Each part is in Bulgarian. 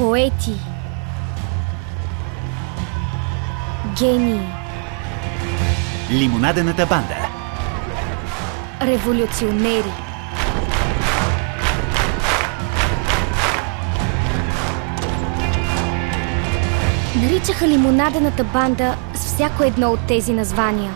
Поети. Гении. Лимонадената банда. Революционери. Наричаха лимонадената банда с всяко едно от тези названия.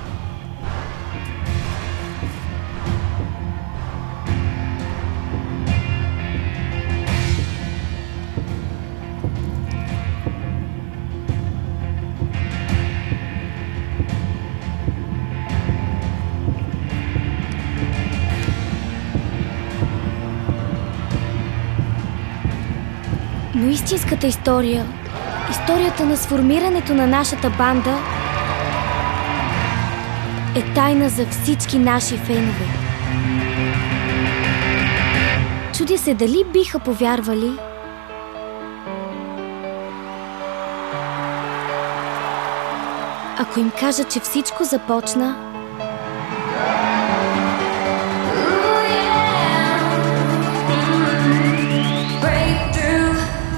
Но истинската история, историята на сформирането на нашата банда е тайна за всички наши фенове. Чудя се дали биха повярвали, ако им кажа, че всичко започна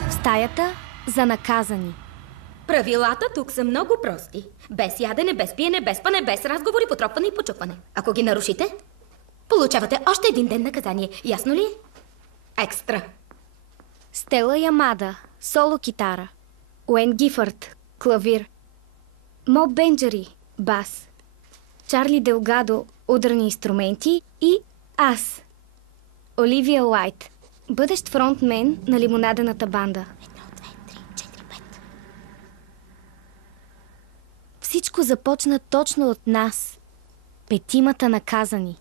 в стаята за наказани. Правилата тук са много прости. Без ядене, без пиене, без спане, без разговори, потропване и почупване. Ако ги нарушите, получавате още един ден наказание. Ясно ли? Екстра. Стела Ямада, соло китара. Уен Гифърд, клавир. Мо Бенджари, бас. Чарли Делгадо, ударни инструменти и аз, Оливия Лайт, бъдещ фронтмен на лимонадената банда. Всичко започна точно от нас, петимата наказани.